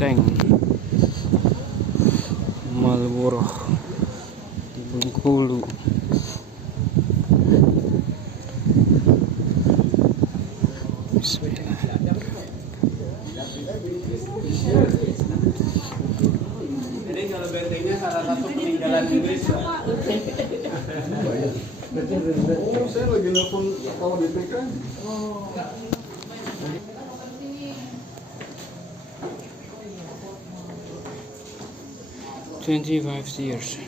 Benteng Marlborough di Bengkulu. Bismillah. Jadi kalau bentengnya salah satu peninggalan Inggris. Oh, saya lagi nelfon kepala BPK. 25 years.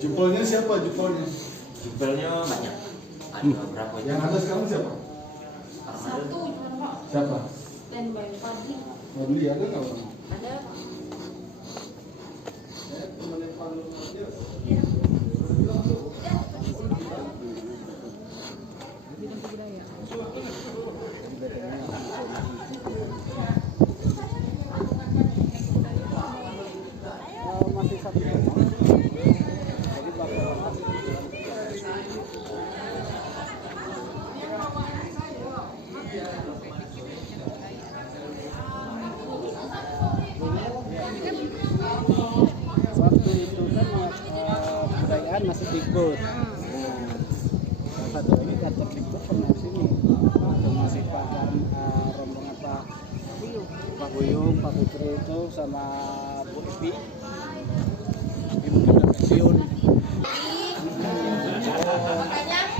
Jempolnya siapa jempolnya? Jubelnya banyak. Ada berapa? Yang ada sekarang siapa? Satu cuma Pak. Siapa? Standby Fadli. Fadli ada nggak Pak? Ada Pak. Waktu itu kan perayaan masih Bigfoot. Salah satu ini kantor Bigfoot pernah di sini. Waktu masih rombongan Pak Buyung, Pak Putri itu sama Bu Ipi. Ini mungkin udah pensiun.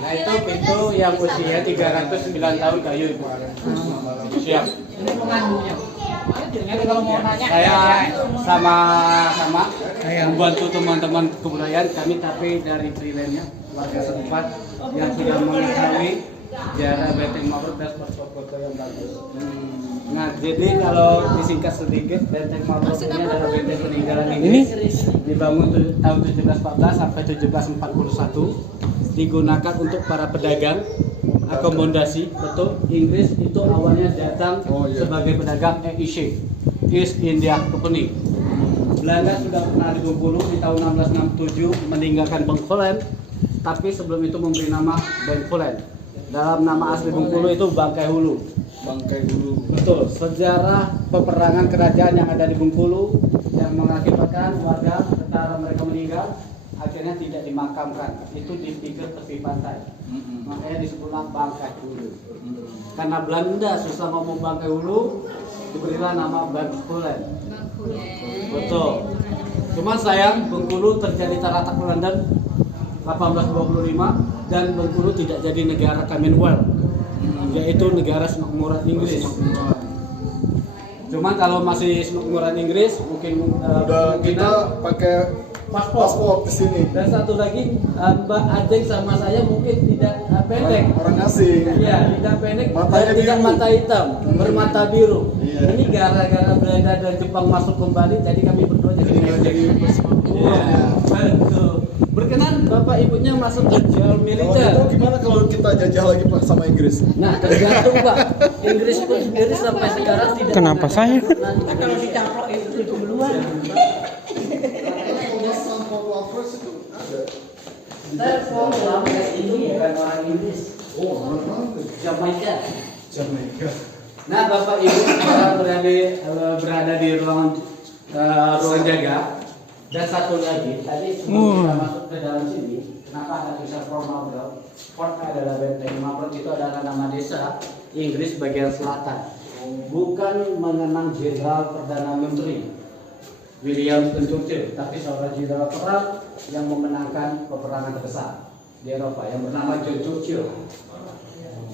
Nah itu pintu yang usia 309 tahun kayu Ibu. Siap. Saya sama membantu teman-teman kebudayaan kami, tapi dari freelance-nya warga setempat yang sudah mengetahui sejarah Benteng Marlborough dan foto-foto yang bagus. Nah jadi kalau disingkat sedikit, Benteng Marlborough ini adalah benteng peninggalan Inggris, dibangun tahun 1714 sampai 1741, digunakan untuk para pedagang akomodasi. Betul, Inggris itu awalnya datang sebagai pedagang EIC, East India Company. Belanda sudah pernah di Bengkulu di tahun 1667 meninggalkan Bengkolen, tapi sebelum itu memberi nama Bengkolen. Dalam nama asli Bengkulu itu Bangkai Hulu. Bangkai dulu. Betul, sejarah peperangan kerajaan yang ada di Bengkulu yang mengakibatkan warga setelah mereka meninggal akhirnya tidak dimakamkan, itu di pinggir tepi pantai. Makanya disebutlah Bangkai Hulu. Karena Belanda susah ngomong Bangkai Hulu, diberilah nama Bengkolen. Betul. Cuman sayang Bengkulu terjadi taratak London 1825 dan Bengkulu tidak jadi negara Commonwealth, yaitu negara semakmuran Inggris. Cuman kalau masih semakmuran Inggris mungkin Udah kita pakai paspor di sini. Dan satu lagi Mbak Ajeng sama saya mungkin tidak pendek. Orang asing. Iya, tidak pendek Matanya dan tidak biru. mata hitam, bermata biru. Iya. Ini gara-gara Belanda dan Jepang masuk kembali, jadi kami berdua jadi Iya. betul. Berkenan Bapak Ibunya masuk ke jalur Kalau militer. gitu gimana kalau kita jajah lagi Pak sama Inggris? Nah, tergantung Pak. Inggris pun sendiri sampai sekarang tidak. Kenapa saya? Kalau dicaplok itu duluan. Sampel Wafres itu ada. Saya lama ini bukan orang Inggris, Oh, mana? Jamaika. Jamaika. Nah, Bapak Ibu sekarang berada di ruangan jaga. Dan satu lagi, tadi sebelum kita masuk ke dalam sini, kenapa ada tulisan Fort Marlborough? Fort adalah benteng, Marlborough itu adalah nama desa Inggris bagian selatan. Bukan mengenang Jenderal Perdana Menteri William Churchill, tapi seorang jenderal perang yang memenangkan peperangan terbesar di Eropa yang bernama John Churchill.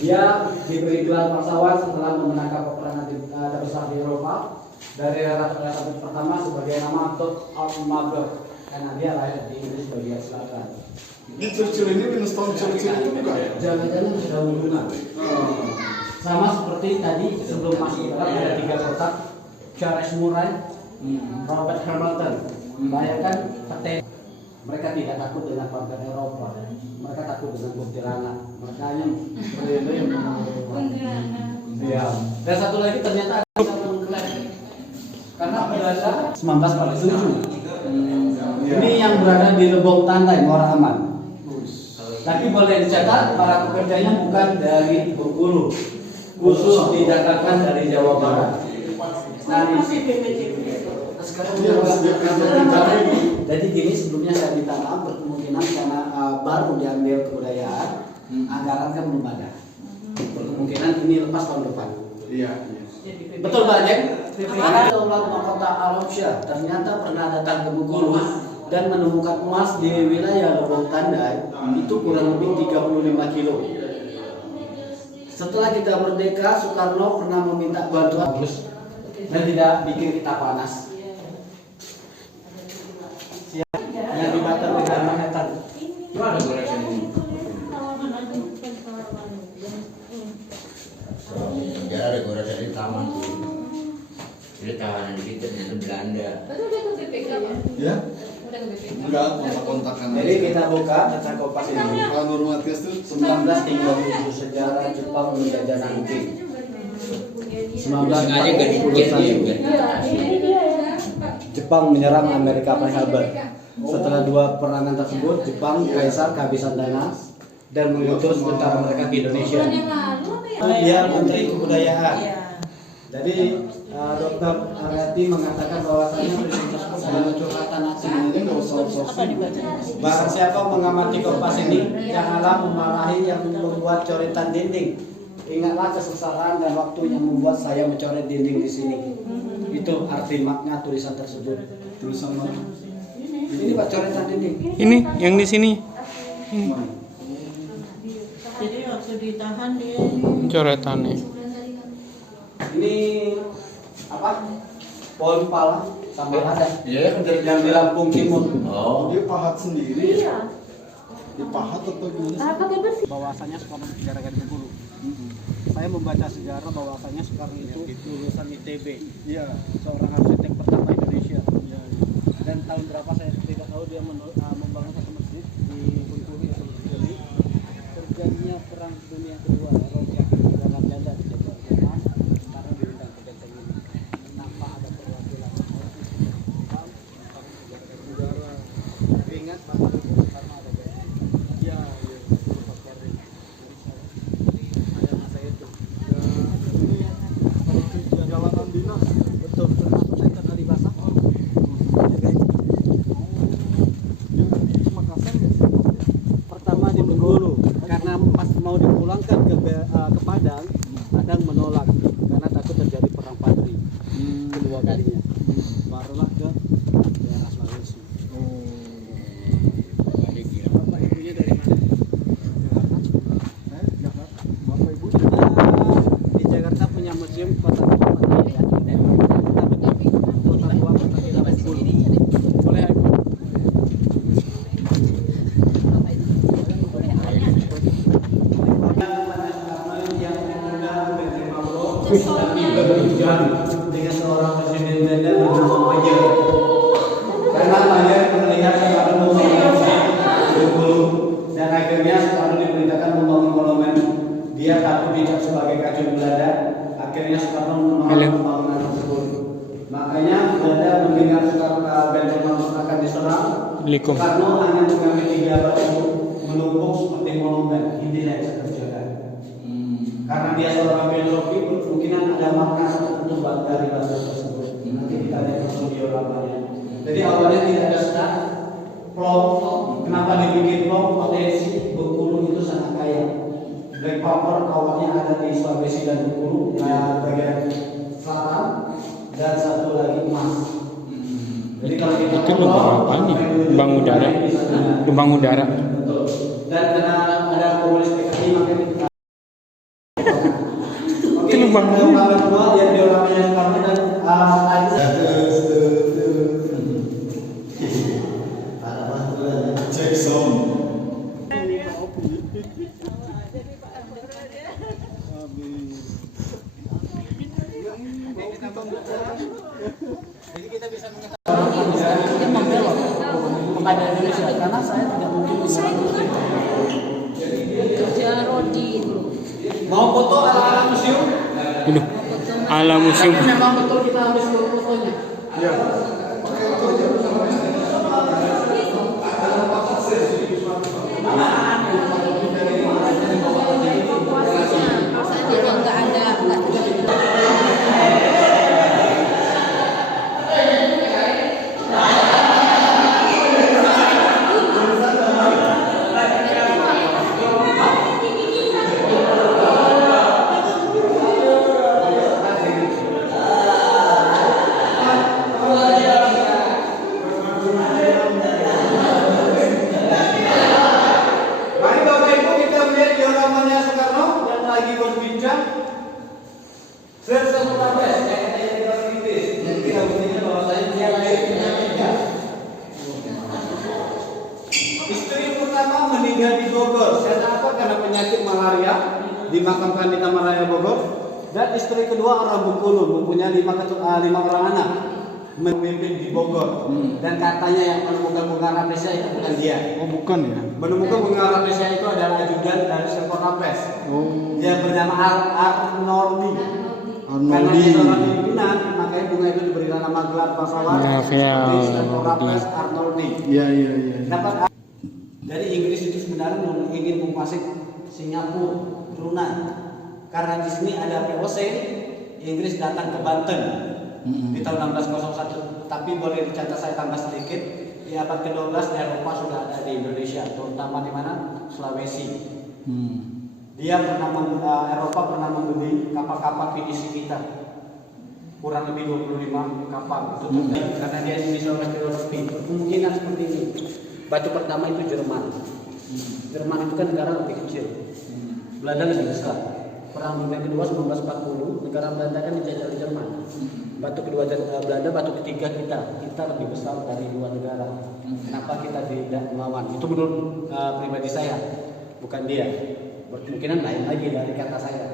Dia diberi gelar bangsawan setelah memenangkan peperangan terbesar di Eropa. Dari Ratu Elizabeth pertama sebagai nama Duke of Marlborough, karena dia lahir di Inggris bagian selatan. Ini Churchill ini Winston Churchill itu bukan? Jangan-jangan sudah hubungan. Sama seperti tadi sebelum masuk ke dalam ada 3 kotak. Charles Murray, Robert Hamilton. Bayangkan pete. Mereka tidak takut dengan pagar Eropa. Mereka takut dengan kuntilanak. Makanya beliau yang Iya. Dan satu lagi ternyata ada mengklaim karena Belanda 1947. Ini yang berada di Lebong Tantai, Muara Aman. Tapi boleh dicatat para pekerjanya bukan dari Bengkulu, khusus didatangkan dari Jawa Barat. Nah, sekarang jadi gini, sebelumnya saya minta maaf berkemungkinan karena baru diambil kebudayaan, anggaran kan belum ada. Berkemungkinan ini lepas tahun depan. Iya. Betul Pak Jeng? Karena Daulah Mahkota Alamsyah ternyata pernah datang ke Bengkulu dan menemukan emas di wilayah Lubuk Tandai itu kurang lebih 35 kilo. Setelah kita merdeka, Soekarno pernah meminta bantuan dan tidak bikin kita panas. Yang di Batam dengan Manhattan. Itu ada goresan ini. Ya ada goresan di taman tuh. Jadi tawanan di situ itu Belanda. Betul dia ke BPK ya? Ya? Udah ke BPK. Enggak, kontak-kontakan. Jadi kita buka data Kompas ini. Nur Matias tuh 1937 sejarah Jepang menjajah Nanking. 1940 Sengaja gak dikit juga. Jepang menyerang Amerika Pearl Harbor. Setelah dua perangan tersebut, Jepang Kaisar kehabisan dana dan mengutus tentara mereka ke Indonesia. Bulan yang lalu apa ya? Dia Menteri Kebudayaan. Jadi Dr. Aryati mengatakan bahwasanya presiden tersebut adalah curhatan asing. ini enggak usah Barang siapa mengamati Kompas ini, janganlah memarahi yang membuat coretan dinding. Ingatlah kesesaran dan waktu yang membuat saya mencoret dinding di sini. Itu arti makna tulisan tersebut. tulisan mana? Ini Pak coretan dinding. Ini yang di sini. Jadi waktu ditahan dia Coretannya. Ini apa? Pohon pala sampai ada. Iya kan dari Yang di Lampung Timur. Oh. Dia pahat sendiri. iya. Dipahat atau gimana? Pakai bersih. Bahwasanya Soekarno gara-gara Bengkulu. Saya membaca sejarah bahwasanya Soekarno itu lulusan ITB. Iya. Seorang arsitek pertama Indonesia. Dan tahun berapa saya tidak tahu dia membangun satu masjid di Bengkulu itu sendiri. Terjadinya perang dunia kedua, Eropa dalam Belanda dijajah Jerman karena diundang ke benteng ini. Tanpa ada perwakilan Jepang, negara. Ingat Bapak Ibu karena ada benteng. Iya, ada masa itu. Jalanan dinas. Betul, termasuk center Kalibasa. Makassar ya? Pertama di Bengkulu karena pas mau dipulangkan ke Padang, Padang menolak karena takut terjadi perang Padri kedua kalinya. Barulah ke daerah Sulawesi. Bapak ibunya dari mana? Jakarta. Bapak Ibu Di Jakarta punya museum kota tua kota ya. Tapi kota tua kota kita Bengkulu. Boleh Ibu? Tapi berhujan dengan seorang presiden Belanda bernama Mayer. Karena Mayer terlihat Soekarno membangun Bengkulu dan akhirnya Soekarno diperintahkan membangun monumen. Dia takut dicap sebagai kacung Belanda. Akhirnya Soekarno menolak pembangunan tersebut. Makanya Belanda mendengar Soekarno benteng Mamluk akan diserang. Assalamualaikum. Soekarno hanya mengambil 3 batu menumpuk seperti monumen. Inilah yang saya kerjakan. Karena dia seorang filosofi, kemungkinan ada makna tertentu dari batu tersebut. Nanti kita lihat video lamanya. Jadi awalnya tidak ada start, plong. Kenapa dibikin plong? Potensi Bengkulu itu sangat kaya. Black pepper awalnya ada di Sulawesi dan Bengkulu, bagian selatan, dan satu lagi emas. Jadi kalau kita Itu lubang apa nih? Lubang udara. Lubang udara. Betul. Dan karena ada komunis PKI makanya lubang kedua yang diorangnya Soekarno dan Jackson. Jadi kita bisa mengetahui kepada Indonesia karena saya tidak mungkin Kerja Rodi dulu. mau foto ala museum. Aduh. Ala museum. Tapi memang betul kita ambil seluruh fotonya. Iya. Mana? tinggal di Bogor. Karena apa? Karena penyakit malaria, dimakamkan di Taman Raya Bogor. Dan istri kedua orang Bengkulu, mempunyai 5 orang anak, memimpin di Bogor. Dan katanya yang menemukan bunga rafflesia itu bukan dia. Oh, bukan ya? Menemukan bunga rafflesia itu adalah ajudan dari Serpong Raffles. Oh. Dia bernama Arnoldi. Karena dia seorang pimpinan, makanya bunga itu diberi nama gelar bangsawan. Seperti Serpong Raffles Arnoldi. Iya. Dapat. Jadi Inggris itu sebenarnya ingin menguasai Singapura, Brunei. Karena di sini ada VOC, Inggris datang ke Banten di tahun 1601. Tapi boleh dicatat saya tambah sedikit, di abad ke-12 Eropa sudah ada di Indonesia, terutama di mana? Sulawesi. Dia Eropa pernah membeli kapal-kapal Finisi kita, kurang lebih 25 kapal. Itu terjadi karena dia ini seorang filosofi. Kemungkinan seperti ini. Batu pertama itu Jerman. Jerman itu kan negara lebih kecil, Belanda lebih besar. Perang Dunia Kedua 1940, negara Belanda kan dijajah oleh Jerman. Batu kedua Belanda, batu ketiga kita lebih besar dari dua negara. Kenapa kita tidak melawan? Itu menurut pribadi saya, bukan dia. Kemungkinan lain lagi dari kata saya.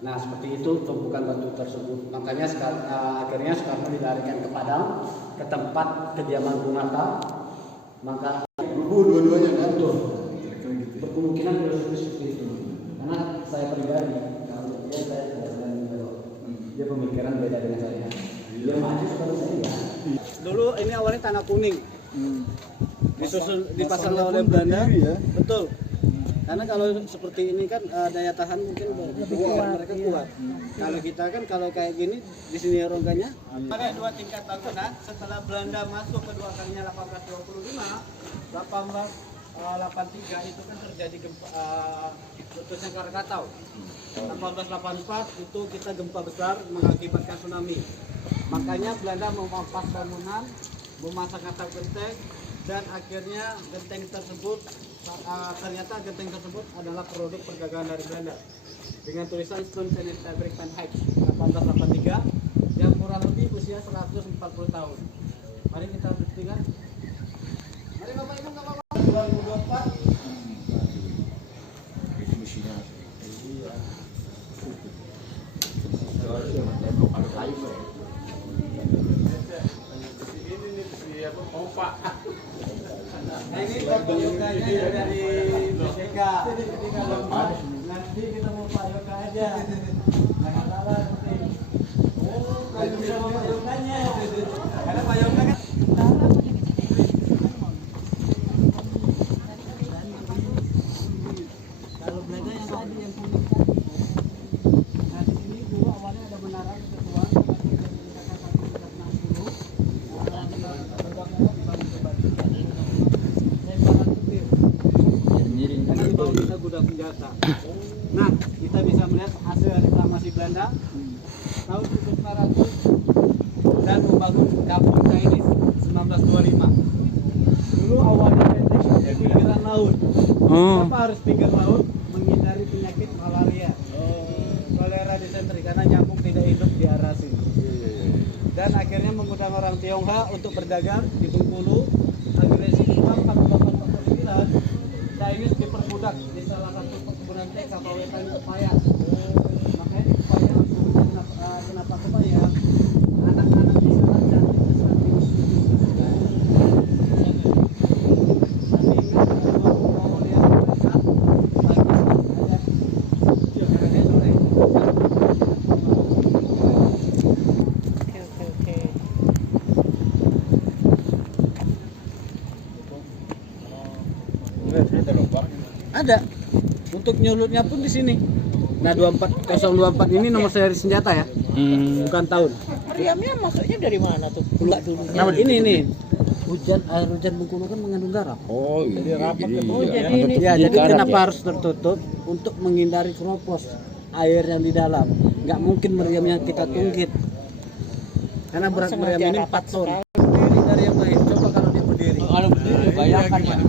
Nah seperti itu tumpukan batu tersebut. Makanya akhirnya Soekarno dilarikan ke Padang, ke tempat kediaman Bung Hatta. Maka Dua-duanya kan? berkemungkinan seperti itu. Karena saya pribadi, kalau dia saya tidak berani menjawab. Dia pemikiran beda dengan saya. Dia maju seperti saya. Dulu ini awalnya tanah kuning. Disusun dipasang oleh Belanda. Betul. Karena kalau seperti ini kan daya tahan mungkin mereka kuat. Kalau kita kan kalau kayak gini di sini rongganya. Ada 2 tingkat bangunan. Setelah Belanda masuk kedua kalinya 1825, 1883 itu kan terjadi gempa letusnya Krakatau. 1884 itu kita gempa besar mengakibatkan tsunami. Makanya Belanda memampas bangunan, memasang atap genteng, dan akhirnya genteng tersebut ternyata genteng tersebut adalah produk perdagangan dari Belanda dengan tulisan Stone Fabric Van Eyck 1883 yang kurang lebih usia 140 tahun. Mari kita buktikan. Mari Bapak Ibu, nggak apa-apa. 2024. Nah ini pembukaannya dari BCK. Jadi kalau nanti kita mau Pak Yoga aja. Jangan salah nanti. Oh, kalau bisa mau Pak Yoganya. Karena Pak Yoga kan kalau Belanda yang tadi yang kuning. Nah di sini dulu awalnya ada menara ketua. Kita gudang senjata. Nah, kita bisa melihat hasil reklamasi Belanda tahun 1900 dan membangun kampung Chinese 1925. Dulu awalnya di pinggiran laut. Kenapa harus pinggir laut? Menghindari penyakit malaria, kolera, disentri karena nyamuk tidak hidup di area sini. Dan akhirnya mengundang orang Tionghoa untuk berdagang di Bengkulu. Agresi Jepang 1849. Chinese diperbudak di salah satu perkebunan teh kawasan pepaya. Makanya di pepaya kenapa pepaya? Anak-anak di sana cantik cantik. Tapi ingat kalau mau lihat mereka pagi ada karena sore. Ada. Untuk nyulutnya pun di sini. Nah, 024 ini nomor seri senjata ya. Bukan tahun. Meriamnya masuknya dari mana tuh? Pula dulunya. Nah, ini. Air hujan Bengkulu kan mengandung garam. Oh iya. Jadi rapat jadi ini. Ya, jadi kenapa harus tertutup? Untuk menghindari keropos air yang di dalam. Nggak mungkin meriamnya kita tungkit. Karena berat meriam ini 4 ton. Dari yang lain, coba kalau dia berdiri. Kalau berdiri, bayangkan ya.